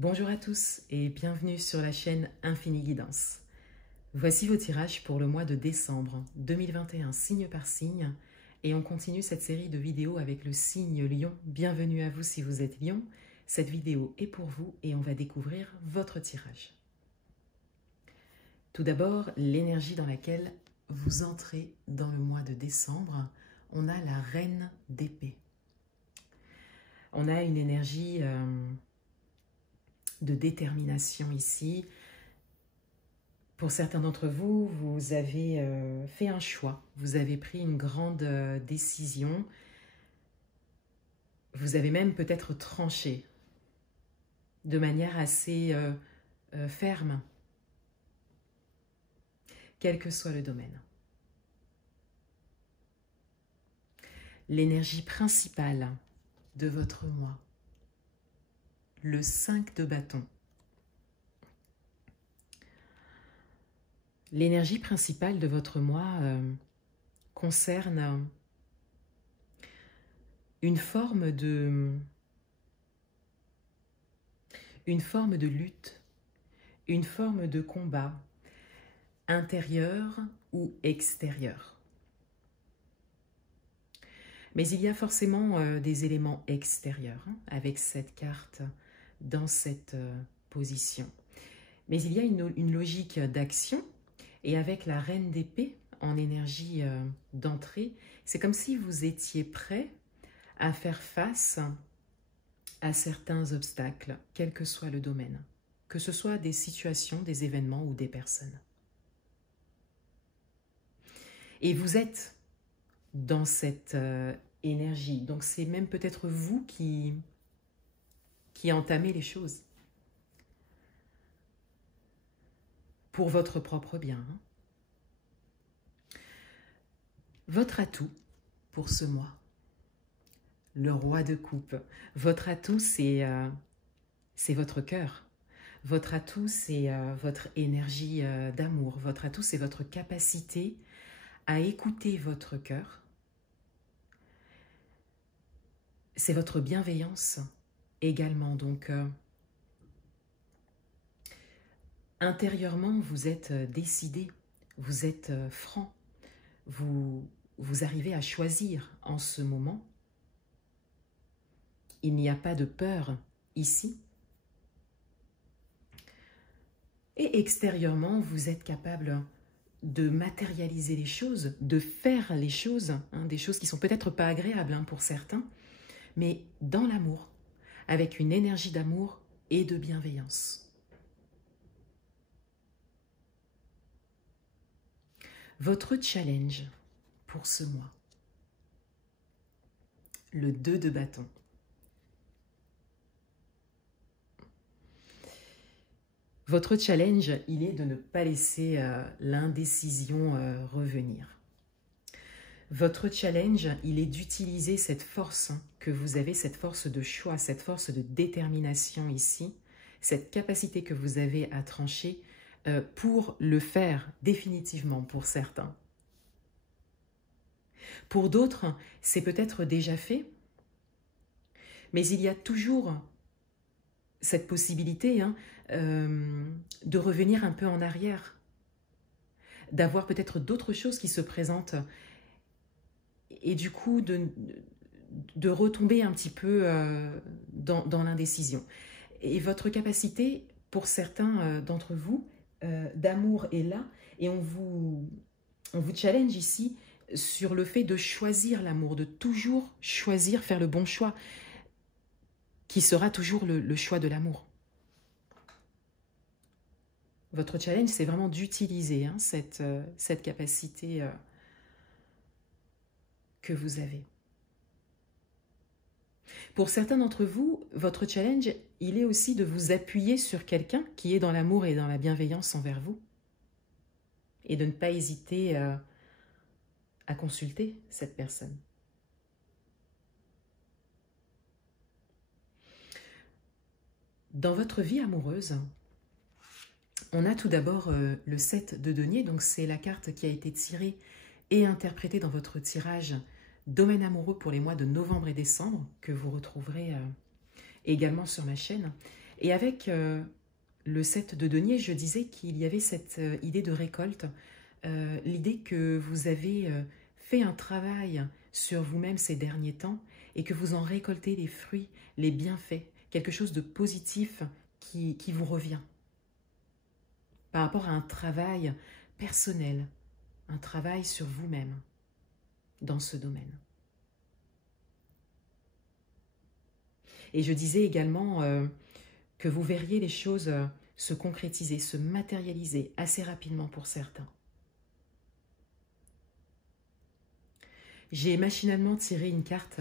Bonjour à tous et bienvenue sur la chaîne Infini Guidance. Voici vos tirages pour le mois de décembre 2021, signe par signe, et on continue cette série de vidéos avec le signe Lion. Bienvenue à vous si vous êtes Lion. Cette vidéo est pour vous et on va découvrir votre tirage. Tout d'abord, l'énergie dans laquelle vous entrez dans le mois de décembre. On a la reine d'épée. On a une énergie de détermination ici. Pour certains d'entre vous, vous avez fait un choix. Vous avez pris une grande décision. Vous avez même peut-être tranché de manière assez ferme, quel que soit le domaine. L'énergie principale de votre mois, le 5 de bâton. L'énergie principale de votre mois concerne une forme de lutte, une forme de combat intérieur ou extérieur. Mais il y a forcément des éléments extérieurs avec cette carte dans cette position. Mais il y a une logique d'action, et avec la reine d'épée en énergie d'entrée, c'est comme si vous étiez prêt à faire face à certains obstacles, quel que soit le domaine, que ce soit des situations, des événements ou des personnes. Et vous êtes dans cette énergie. Donc c'est même peut-être vous qui entamez les choses. Pour votre propre bien. Votre atout pour ce mois, le roi de coupe. Votre atout, c'est votre cœur. Votre atout, c'est votre énergie d'amour. Votre atout, c'est votre capacité à écouter votre cœur. C'est votre bienveillance également. Donc, intérieurement, vous êtes décidé, vous êtes franc. Vous arrivez à choisir en ce moment. Il n'y a pas de peur ici. Et extérieurement, vous êtes capable de matérialiser les choses, de faire les choses, des choses qui sont peut-être pas agréables pour certains, mais dans l'amour, avec une énergie d'amour et de bienveillance. Votre challenge pour ce mois, le 2 de bâton. Votre challenge, il est de ne pas laisser l'indécision revenir. Votre challenge, il est d'utiliser cette force que vous avez, cette force de choix, cette force de détermination ici, cette capacité que vous avez à trancher pour le faire définitivement pour certains. Pour d'autres, c'est peut-être déjà fait, mais il y a toujours cette possibilité de revenir un peu en arrière, d'avoir peut-être d'autres choses qui se présentent et du coup de retomber un petit peu dans l'indécision. Et votre capacité, pour certains d'entre vous, d'amour est là, et on vous challenge ici sur le fait de choisir l'amour, de toujours choisir, faire le bon choix, qui sera toujours le choix de l'amour. Votre challenge, c'est vraiment d'utiliser cette capacité que vous avez. Pour certains d'entre vous, votre challenge, il est aussi de vous appuyer sur quelqu'un qui est dans l'amour et dans la bienveillance envers vous. Et de ne pas hésiter à consulter cette personne. Dans votre vie amoureuse, on a tout d'abord le 7 de denier, donc c'est la carte qui a été tirée et interprétée dans votre tirage Domaine amoureux pour les mois de novembre et décembre, que vous retrouverez également sur ma chaîne. Et avec le 7 de denier, je disais qu'il y avait cette idée de récolte, l'idée que vous avez fait un travail sur vous-même ces derniers temps et que vous en récoltez les fruits, les bienfaits, quelque chose de positif qui vous revient par rapport à un travail personnel, un travail sur vous-même dans ce domaine. Et je disais également que vous verriez les choses se concrétiser, se matérialiser assez rapidement pour certains. J'ai machinalement tiré une carte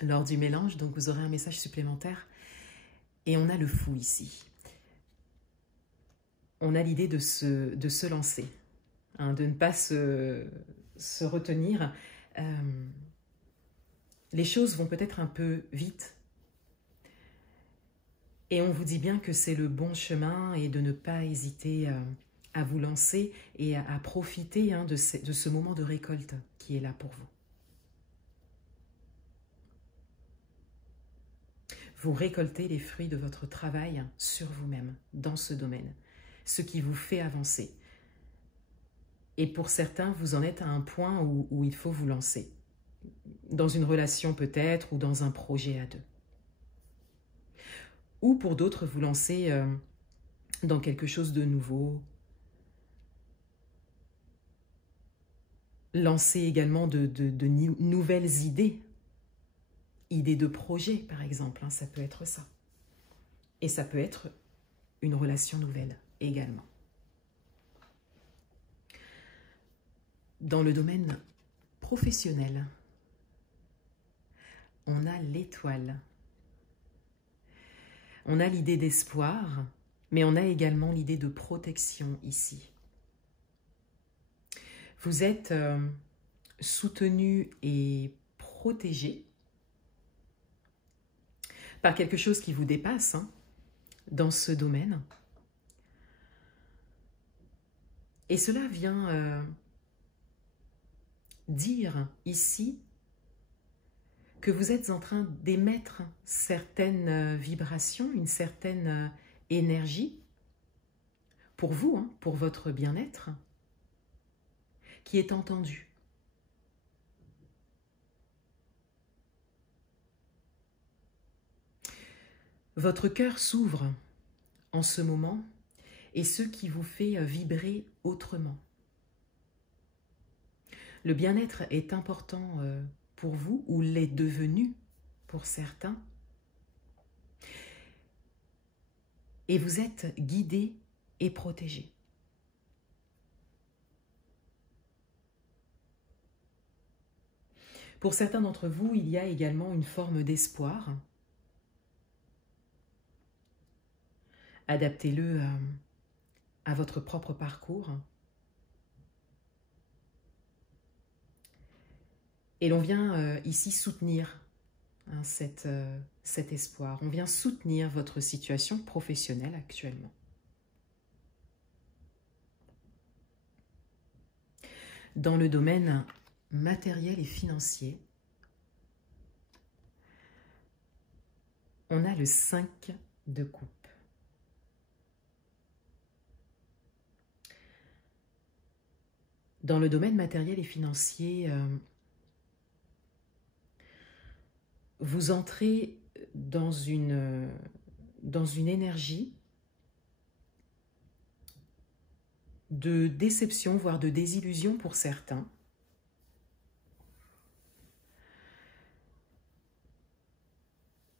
lors du mélange, donc vous aurez un message supplémentaire. Et on a le fou ici. On a l'idée de se lancer, hein, de ne pas se retenir. Les choses vont peut-être un peu vite. Et on vous dit bien que c'est le bon chemin et de ne pas hésiter à vous lancer et à profiter de ce moment de récolte qui est là pour vous. Vous récoltez les fruits de votre travail sur vous-même, dans ce domaine, ce qui vous fait avancer. Et pour certains, vous en êtes à un point où il faut vous lancer, dans une relation peut-être ou dans un projet à deux. Ou pour d'autres, vous lancer dans quelque chose de nouveau. Lancer également de nouvelles idées. Idées de projet, par exemple, hein, ça peut être ça. Et ça peut être une relation nouvelle également. Dans le domaine professionnel, on a l'étoile. On a l'idée d'espoir, mais on a également l'idée de protection ici. Vous êtes soutenu et protégé par quelque chose qui vous dépasse dans ce domaine. Et cela vient dire ici que vous êtes en train d'émettre certaines vibrations, une certaine énergie pour vous, pour votre bien-être, qui est entendue. Votre cœur s'ouvre en ce moment et ce qui vous fait vibrer autrement. Le bien-être est important pour vous ou l'est devenu pour certains. Et vous êtes guidé et protégé. Pour certains d'entre vous, il y a également une forme d'espoir. Adaptez-le à votre propre parcours. Et l'on vient ici soutenir cet espoir. On vient soutenir votre situation professionnelle actuellement. Dans le domaine matériel et financier, on a le 5 de coupe. Dans le domaine matériel et financier, vous entrez dans une énergie de déception, voire de désillusion pour certains.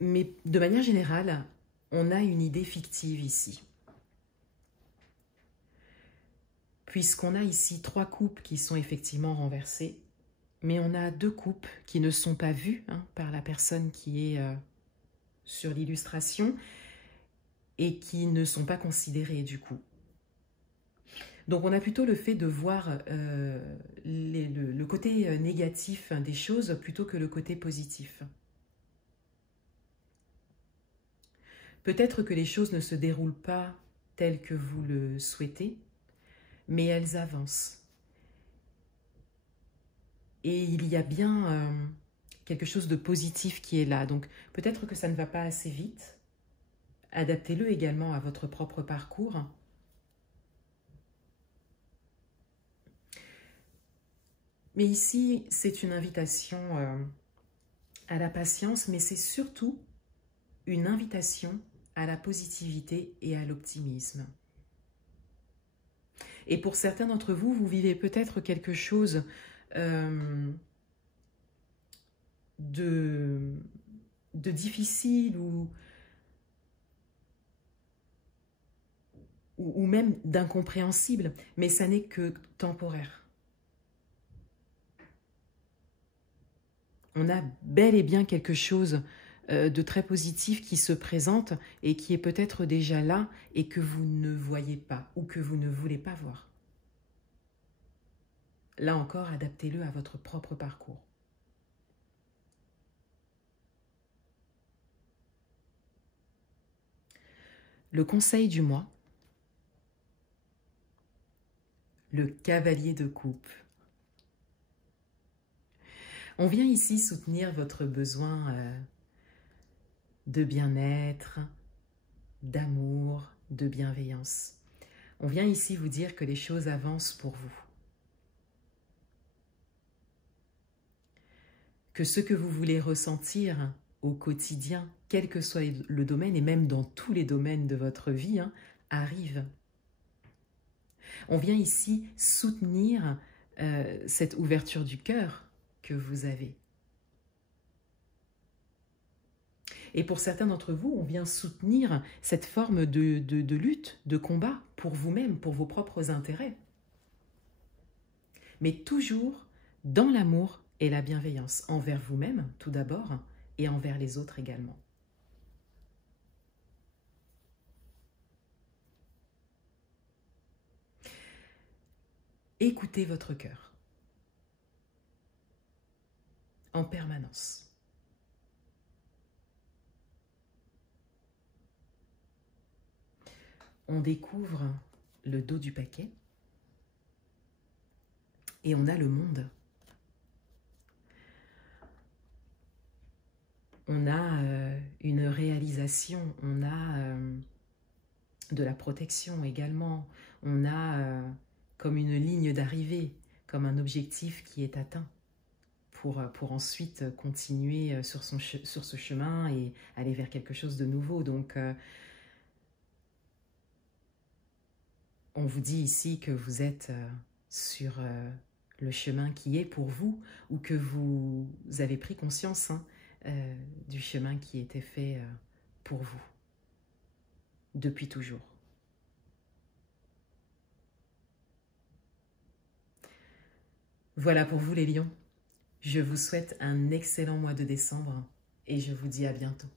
Mais de manière générale, on a une idée fictive ici. Puisqu'on a ici 3 coupes qui sont effectivement renversées, mais on a 2 coupes qui ne sont pas vues par la personne qui est sur l'illustration et qui ne sont pas considérées du coup. Donc on a plutôt le fait de voir le côté négatif des choses plutôt que le côté positif. Peut-être que les choses ne se déroulent pas telles que vous le souhaitez, mais elles avancent. Et il y a bien quelque chose de positif qui est là. Donc peut-être que ça ne va pas assez vite, Adaptez-le également à votre propre parcours. Mais ici, c'est une invitation à la patience, mais c'est surtout une invitation à la positivité et à l'optimisme. Et pour certains d'entre vous, vous vivez peut-être quelque chose de difficile ou même d'incompréhensible, mais ça n'est que temporaire. On a bel et bien quelque chose de très positif qui se présente et qui est peut-être déjà là et que vous ne voyez pas ou que vous ne voulez pas voir. Là encore, adaptez-le à votre propre parcours. Le conseil du mois, le cavalier de coupe. On vient ici soutenir votre besoin de bien-être, d'amour, de bienveillance. On vient ici vous dire que les choses avancent pour vous. Que ce que vous voulez ressentir au quotidien, quel que soit le domaine, et même dans tous les domaines de votre vie, arrive. On vient ici soutenir cette ouverture du cœur que vous avez. Et pour certains d'entre vous, on vient soutenir cette forme de lutte, de combat pour vous-même, pour vos propres intérêts. Mais toujours dans l'amour et la bienveillance, envers vous-même tout d'abord et envers les autres également. Écoutez votre cœur en permanence. On découvre le dos du paquet et on a le monde. On a une réalisation, on a de la protection également, on a comme une ligne d'arrivée, comme un objectif qui est atteint pour ensuite continuer sur ce chemin et aller vers quelque chose de nouveau. Donc, on vous dit ici que vous êtes sur le chemin qui est pour vous ou que vous avez pris conscience du chemin qui était fait pour vous depuis toujours. Voilà pour vous les lions. Je vous souhaite un excellent mois de décembre et je vous dis à bientôt.